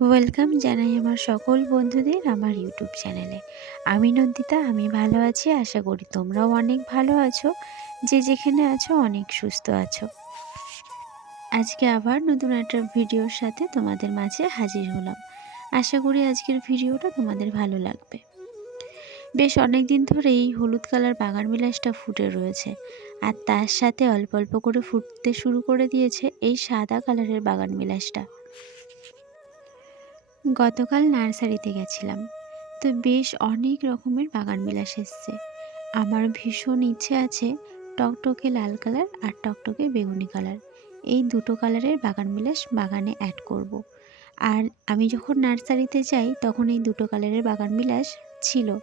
Welcome জানাই আমার সকল বন্ধুদের আমার ইউটিউব চ্যানেলে। আমি নন্দিতা, আমি ভালো আছি, আশা করি তোমরাও অনেক ভালো আছো, যে যেখানে আছো অনেক সুস্থ আছো। আজকে আবার নতুন একটা ভিডিওর সাথে তোমাদের মাঝে হাজির হলাম। আশা করি আজকের ভিডিওটা তোমাদের ভালো লাগবে। বেশ অনেক দিন ধরে এই হলুদ কালার বাগান বিলাসটা ফুটে রয়েছে, আর তার সাথে অল্প অল্প করে ফুটতে শুরু করে দিয়েছে এই সাদা কালারের বাগান বিলাসটা। গতকাল নার্সারিতে গেছিলাম। তো বেশ অনেক রকমের বাগান বিলাস এসছে আমার ভীষণ ইচ্ছে আছে টকটকে লাল কালার আর টকটকে বেগুনি কালার। এই দুটো কালারের বাগান বিলাস বাগানে অ্যাড করব। আর আমি যখন নার্সারিতে যাই, তখন এই দুটো কালারের বাগান বিলাস ছিল।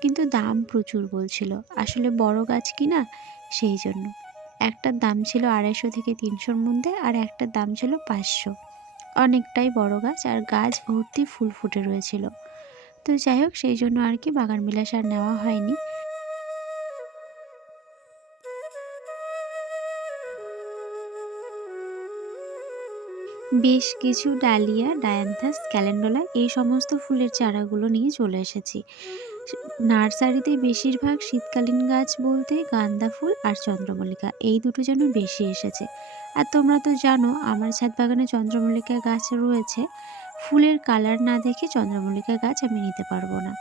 কিন্তু দাম প্রচুর বলছিল। আসলে বড় গাছ কি না সেই জন্য। একটার দাম ছিল আড়াইশো থেকে তিনশোর মধ্যে আর একটার দাম ছিল পাঁচশো। অনেকটাই বড় গাছ আর গাছ ভর্তি ফুল ফুটে রয়েছিল। তো যাই হোক, সেই জন্য আর কি বাগান বিলাস আর নেওয়া হয়নি। বেশ কিছু ডালিয়া, ডায়ান্থাস, ক্যালেন্ডোলা এই সমস্ত ফুলের চারাগুলো নিয়ে চলে এসেছি। নার্সারিতে বেশিরভাগ শীতকালীন গাছ বলতে গাঁদা ফুল আর চন্দ্রমল্লিকা, এই দুটো যেন বেশি এসেছে। আর তোমরা তো জানো, আমার ছাদ বাগানে চন্দ্রমল্লিকা গাছ রয়েছে। ফুলের কালার না দেখে চন্দ্রমল্লিকা গাছ আমি নিতে পারব না।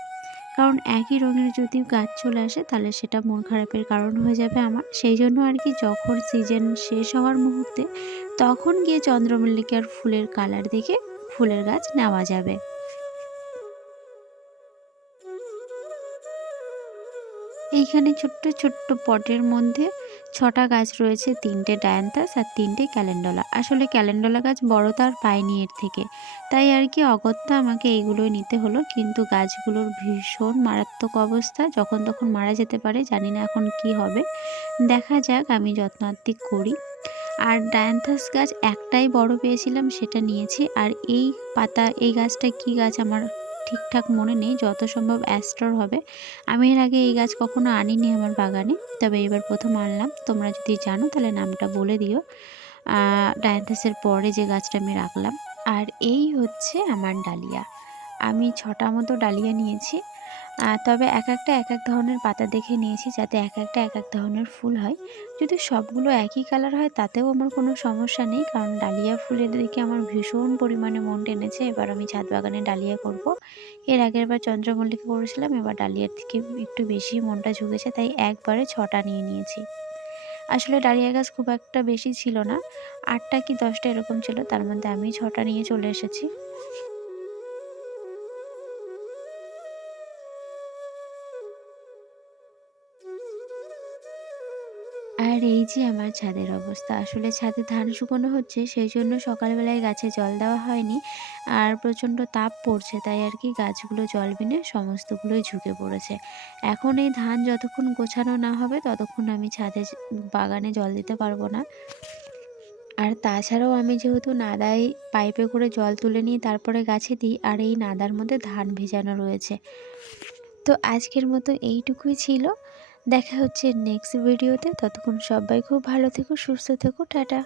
কারণ একই রঙের যদি গাছ চলে আসে, তাহলে সেটা মন খারাপের কারণ হয়ে যাবে আমার। সেই জন্য আর কি যখন সিজন শেষ হওয়ার মুহূর্তে, তখন গিয়ে চন্দ্রমল্লিকার ফুলের কালার দেখে ফুলের গাছ নেওয়া যাবে। এইখানে ছোট্ট ছোট্ট পটের মধ্যে ছটা গাছ রয়েছে, তিনটে ডায়ান্থাস আর তিনটে ক্যালেন্ডোলা। আসলে ক্যালেন্ডোলা গাছ বড় তার পায়নি এর থেকে। তাই আর কি অগত্যা আমাকে এইগুলোই নিতে হলো। কিন্তু গাছগুলোর ভীষণ মারাত্মক অবস্থা। যখন তখন মারা যেতে পারে, জানি না এখন কি হবে। দেখা যাক, আমি যত্নাত্তিক করি। আর ডায়ান্থাস গাছ একটাই বড় পেয়েছিলাম, সেটা নিয়েছি। আর এই পাতা, এই গাছটা কি গাছ আমার ঠিকঠাক মনে নেই, যত সম্ভব অ্যাস্টর হবে। আমি এর আগে এই গাছ কখনো আনিনি আমার বাগানে, তবে এবার প্রথম আনলাম। তোমরা যদি জানো তাহলে নামটা বলে দিও। ডায়ান্থাসের পরে যে গাছটা আমি রাখলাম। আর এই হচ্ছে আমার ডালিয়া। আমি ছটা মতো ডালিয়া নিয়েছি। তবে এক একটা, এক এক ধরনের পাতা দেখে নিয়েছি যাতে এক একটা, এক এক ধরনের ফুল হয়। যদি সবগুলো একই কালার হয়, তাতেও আমার কোনো সমস্যা নেই, কারণ ডালিয়া ফুলের দিকে আমার ভীষণ পরিমাণে মন টেনেছে। এবার আমি ছাদ বাগানে ডালিয়া করব। এর আগের বার চন্দ্রমল্লিকা করেছিলাম, এবার ডালিয়ার দিকে একটু বেশি মনটা ঝুঁকেছে, তাই একবারে ছটা নিয়ে নিয়েছি। আসলে ডালিয়া গাছ খুব একটা বেশি ছিল না, আটটা কি দশটা এরকম ছিল, তার মধ্যে আমি ছটা নিয়ে চলে এসেছি। আর এই যে আমার ছাদের অবস্থা, আসলে ছাদে ধান শুকনো হচ্ছে সেই জন্য সকালবেলায় গাছে জল দেওয়া হয়নি। আর প্রচণ্ড তাপ পড়ছে, তাই আর কি গাছগুলো জল বিনে সমস্তগুলোই ঝুঁকে পড়েছে। এখন এই ধান যতক্ষণ গোছানো না হবে, ততক্ষণ আমি ছাদে বাগানে জল দিতে পারব না। আর তাছাড়াও আমি যেহেতু নাদায় পাইপে করে জল তুলে নিই তারপরে গাছে দিই, আর এই নাদার মধ্যে ধান ভেজানো রয়েছে। তো আজকের মতো এইটুকুই ছিল। দেখা হচ্ছে নেক্সট ভিডিওতে ততক্ষণ সবাই খুব ভালো থেকো সুস্থ থেকো টাটা।